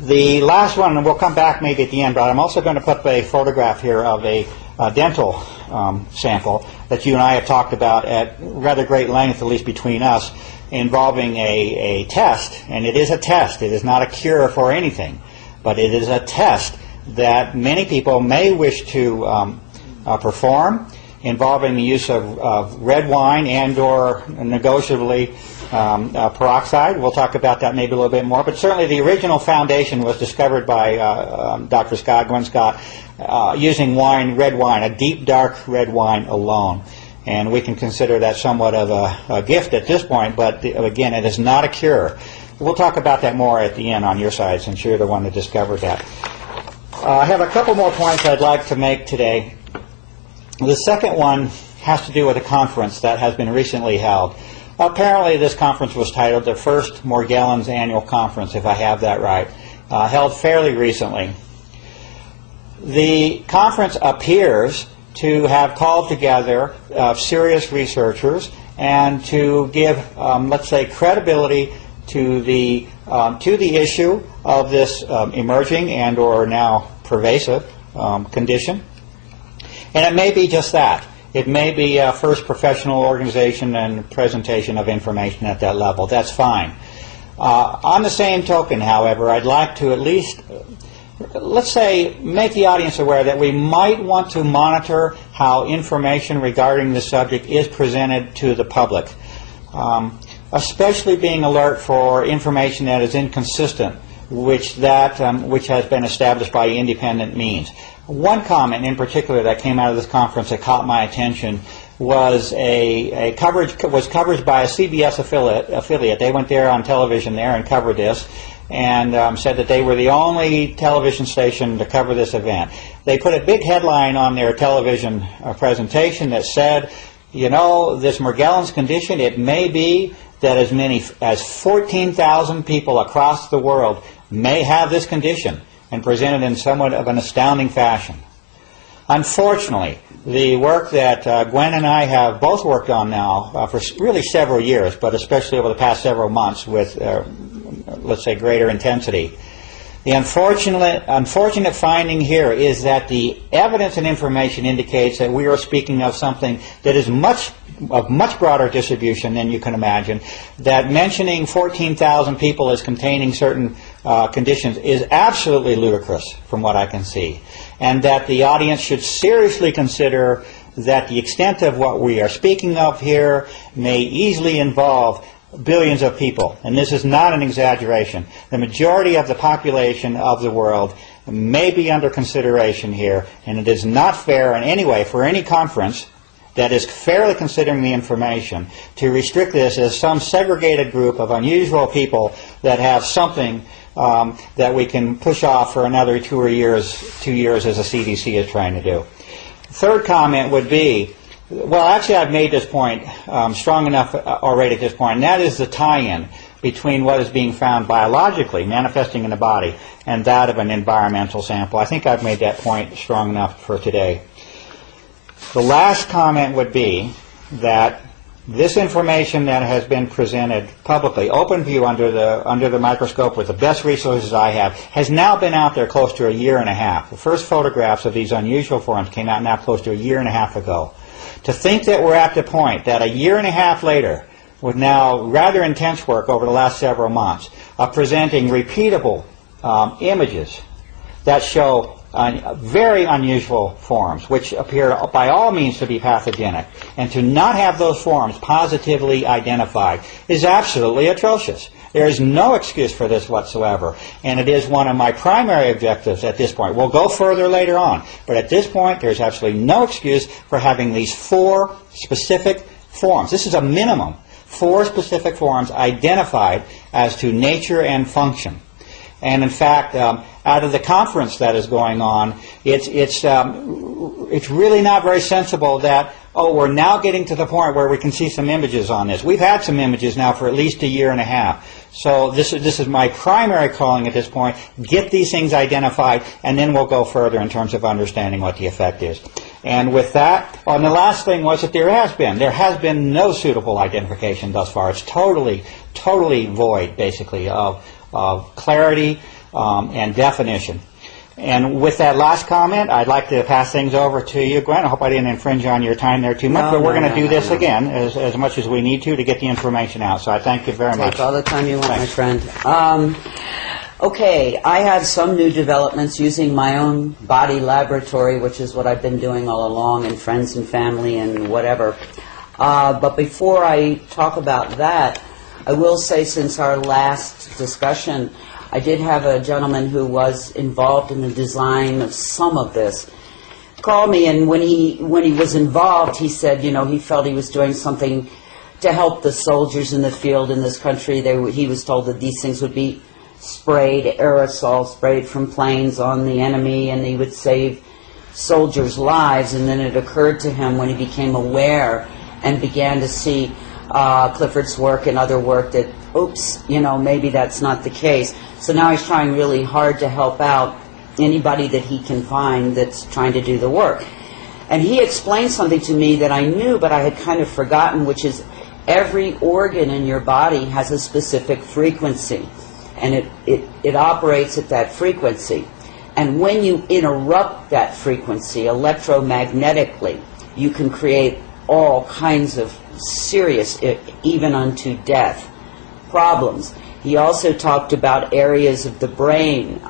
The last one, and we'll come back maybe at the end, but I'm also going to put a photograph here of a dental sample that you and I have talked about at rather great length, at least between us, involving a test, and it is a test. It is not a cure for anything, but it is a test that many people may wish to perform, involving the use of red wine and or negotiably peroxide. We'll talk about that maybe a little bit more, but certainly the original foundation was discovered by Dr. Scott, Gwen Scott, using wine, red wine, a deep dark red wine alone. And we can consider that somewhat of a gift at this point, but again, it is not a cure. We'll talk about that more at the end on your side, since you're the one that discovered that. I have a couple more points I'd like to make today. The second one has to do with a conference that has been recently held. Apparently this conference was titled the First Morgellons Annual Conference, if I have that right, held fairly recently. The conference appears to have called together serious researchers and to give, let's say, credibility to the issue of this emerging and or now pervasive condition. And it may be just that. It may be a first professional organization and presentation of information at that level. That's fine. On the same token, however, I'd like to at least, let's say, make the audience aware that we might want to monitor how information regarding this subject is presented to the public, especially being alert for information that is inconsistent, which has been established by independent means. One comment in particular that came out of this conference that caught my attention was coverage by a CBS affiliate. They went there on television there and covered this, and said that they were the only television station to cover this event. They put a big headline on their television presentation that said, you know, this Morgellons condition, it may be that as many as 14,000 people across the world may have this condition, and presented in somewhat of an astounding fashion. Unfortunately, the work that Gwen and I have both worked on now for really several years, but especially over the past several months with, let's say, greater intensity. The unfortunate finding here is that the evidence and information indicates that we are speaking of something that is of much broader distribution than you can imagine, that mentioning 14,000 people as containing certain conditions is absolutely ludicrous from what I can see, and that the audience should seriously consider that the extent of what we are speaking of here may easily involve billions of people, and this is not an exaggeration. The majority of the population of the world may be under consideration here, and it is not fair in any way for any conference that is fairly considering the information to restrict this as some segregated group of unusual people that have something that we can push off for another 2 years as the CDC is trying to do. Third comment would be, well, actually I've made this point strong enough already at this point, and that is the tie-in between what is being found biologically, manifesting in the body, and that of an environmental sample. I think I've made that point strong enough for today. The last comment would be that this information that has been presented publicly, open view under the microscope with the best resources I have, has now been out there close to a year and a half. The first photographs of these unusual forms came out now close to a year and a half ago. To think that we're at the point that a year and a half later, with now rather intense work over the last several months, of presenting repeatable images that show very unusual forms, which appear by all means to be pathogenic, and to not have those forms positively identified is absolutely atrocious. There is no excuse for this whatsoever, and it is one of my primary objectives at this point. We'll go further later on, but at this point there's absolutely no excuse for having these 4 specific forms. This is a minimum. 4 specific forms identified as to nature and function. And in fact, out of the conference that is going on, it's really not very sensible that, oh, we're now getting to the point where we can see some images on this. We've had some images now for at least a year and a half. So this is my primary calling at this point. Get these things identified, and then we'll go further in terms of understanding what the effect is. And with that, and the last thing was that there has been no suitable identification thus far. It's totally void, basically, of clarity, and definition. And with that last comment, I'd like to pass things over to you, Gwen. I hope I didn't infringe on your time there too much, but we're going to do this again as much as we need to get the information out. So I thank you very much. Take all the time you want, my friend. Okay, I have some new developments using my own body laboratory, which is what I've been doing all along, and friends and family and whatever. But before I talk about that, I will say, since our last discussion, I did have a gentleman who was involved in the design of some of this call me, and when he was involved, he said, you know, he felt he was doing something to help the soldiers in the field in this country. He was told that these things would be sprayed, aerosol sprayed from planes on the enemy, and he would save soldiers' lives. And then it occurred to him, when he became aware and began to see Clifford's work and other work, that, oops, you know, maybe that's not the case. So now he's trying really hard to help out anybody that he can find that's trying to do the work. And he explained something to me that I knew, but I had kind of forgotten, which is every organ in your body has a specific frequency, and it operates at that frequency. And when you interrupt that frequency electromagnetically, you can create all kinds of serious, even unto death, problems. He also talked about areas of the brain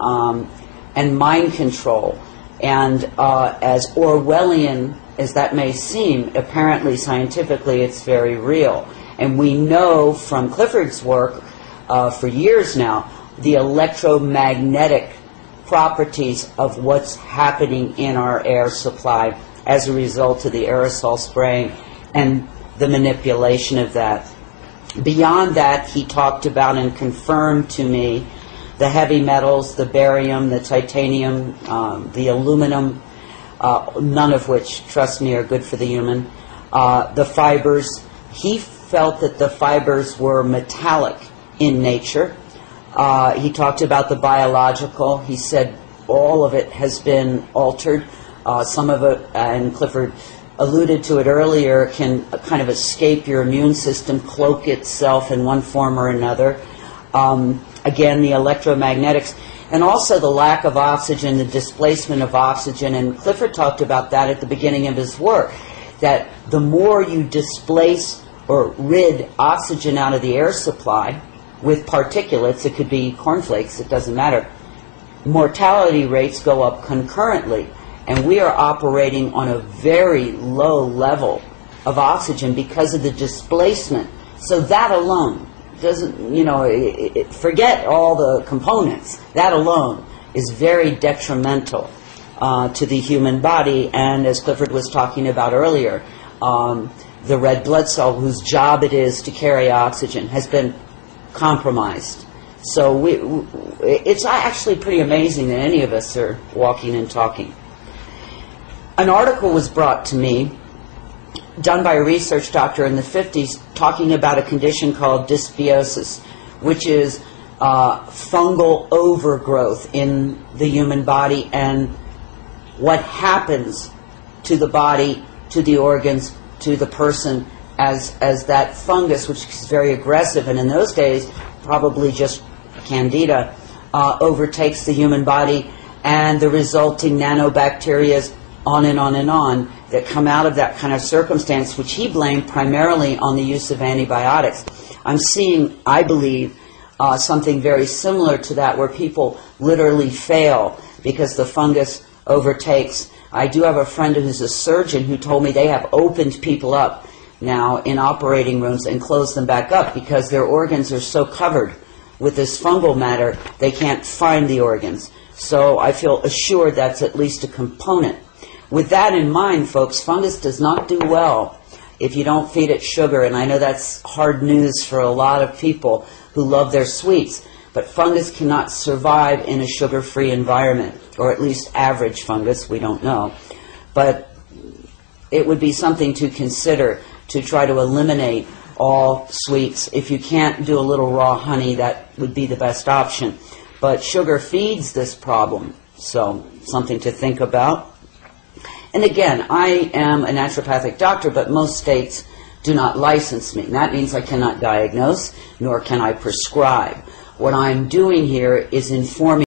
and mind control. And as Orwellian as that may seem, apparently scientifically it's very real. And we know from Clifford's work for years now the electromagnetic properties of what's happening in our air supply as a result of the aerosol spraying and the manipulation of that. Beyond that, he talked about and confirmed to me the heavy metals, the barium, the titanium, the aluminum, none of which, trust me, are good for the human. The fibers, he felt that the fibers were metallic in nature. He talked about the biological. He said all of it has been altered. Some of it, and Clifford alluded to it earlier, can kind of escape your immune system, cloak itself in one form or another. Again, the electromagnetics, and also the lack of oxygen, the displacement of oxygen. And Clifford talked about that at the beginning of his work, that the more you displace or rid oxygen out of the air supply with particulates, it could be cornflakes, it doesn't matter, mortality rates go up concurrently. And we are operating on a very low level of oxygen because of the displacement. So that alone doesn't, you know, forget all the components. That alone is very detrimental to the human body. And as Clifford was talking about earlier, the red blood cell, whose job it is to carry oxygen, has been compromised. So it's actually pretty amazing that any of us are walking and talking. An article was brought to me, done by a research doctor in the 50s, talking about a condition called dysbiosis, which is fungal overgrowth in the human body, and what happens to the body, to the organs, to the person as that fungus, which is very aggressive, and in those days probably just candida, overtakes the human body, and the resulting nanobacteria, on and on and on, that come out of that kind of circumstance, which he blamed primarily on the use of antibiotics. I'm seeing, I believe, something very similar to that, where people literally fail because the fungus overtakes. I do have a friend who's a surgeon who told me they have opened people up now in operating rooms and closed them back up because their organs are so covered with this fungal matter they can't find the organs. So I feel assured that's at least a component. With that in mind, folks, fungus does not do well if you don't feed it sugar, and I know that's hard news for a lot of people who love their sweets, but fungus cannot survive in a sugar-free environment, or at least average fungus, we don't know. But it would be something to consider to try to eliminate all sweets. If you can't do a little raw honey, that would be the best option. But sugar feeds this problem, so something to think about. And again, I am a naturopathic doctor, but most states do not license me. And that means I cannot diagnose, nor can I prescribe. What I'm doing here is informing